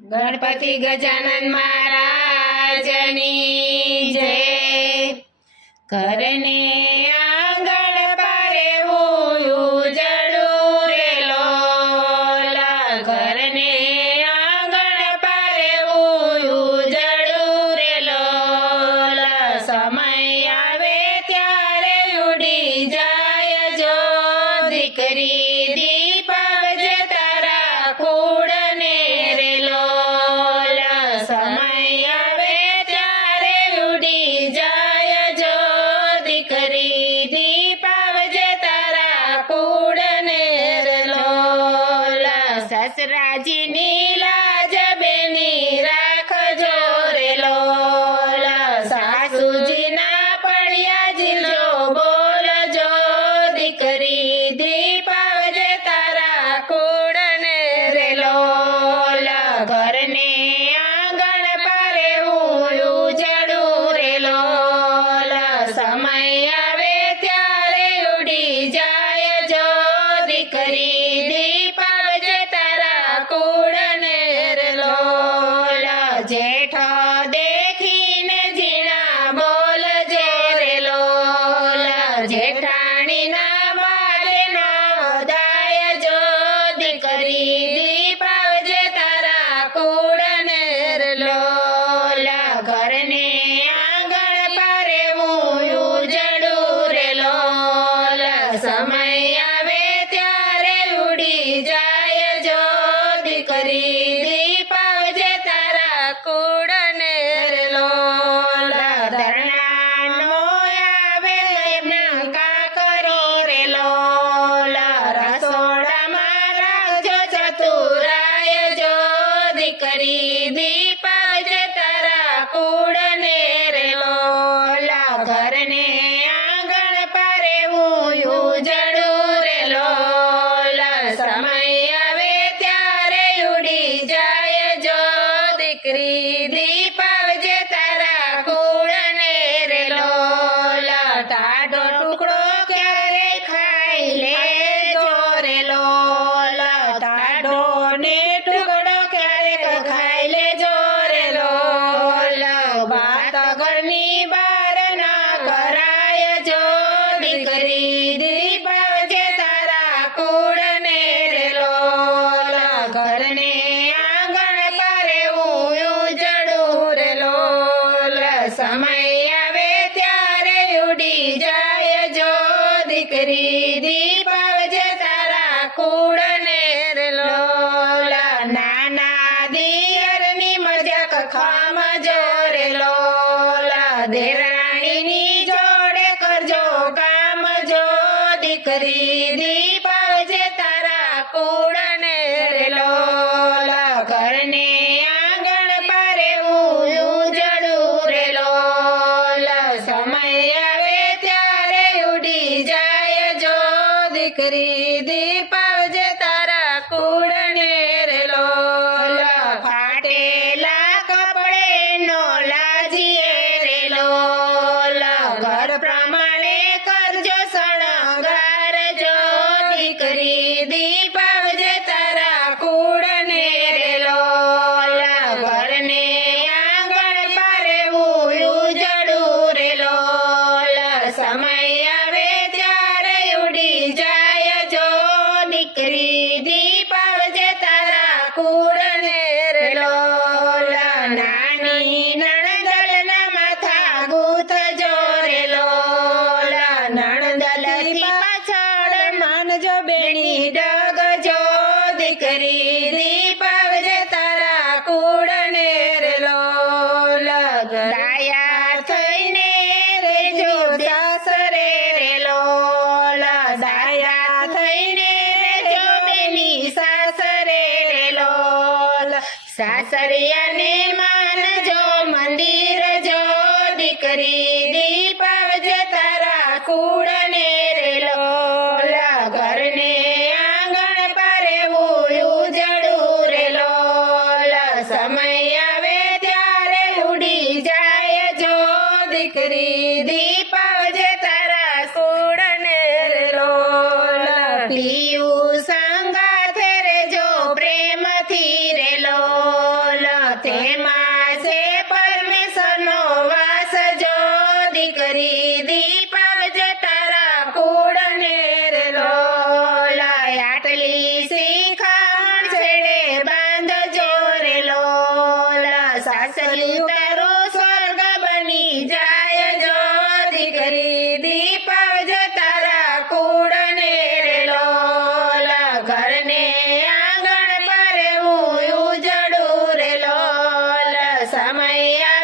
ગણપતિ ગજાનન મહારાજની જય. કરને આંગણ પરે ઉજડું રે લોલા. કરને આંગણ સમય આવે ત્યારે ઉડી જાય જો દીકરી. જસરાજી નીલાજ બેની રાખજો. हरे देव આંખોમાં જોરે લોલા દેરાણીની જોડે કરજો કામ જો દીકરી દીપ જે તારા કુળને રે લોલા ઘરને આંગણ પારે ઉજડું રે લોલા. સમય આવે ત્યારે ઉડી જાય જો દીકરી દીપા સાસરિયાને માનજો, મંદિર જો, દીકરી દીપાવજે તારા કુળને રેલો ઘરને આંગણ પરે ઉયું જડું રેલો સમય આવે ત્યારે ઉડી જાય જો, દીકરી દીપાવજે તારા તેમાં છે જો દીકરી દીપાવજ તારા કુળને નેરલો આટલી શીખામણ છેડે બાંધજો રે લોલા સાસરિયું તારો સ્વર્ગ બની જાય જો દીકરી દીપાવજ Am ramaya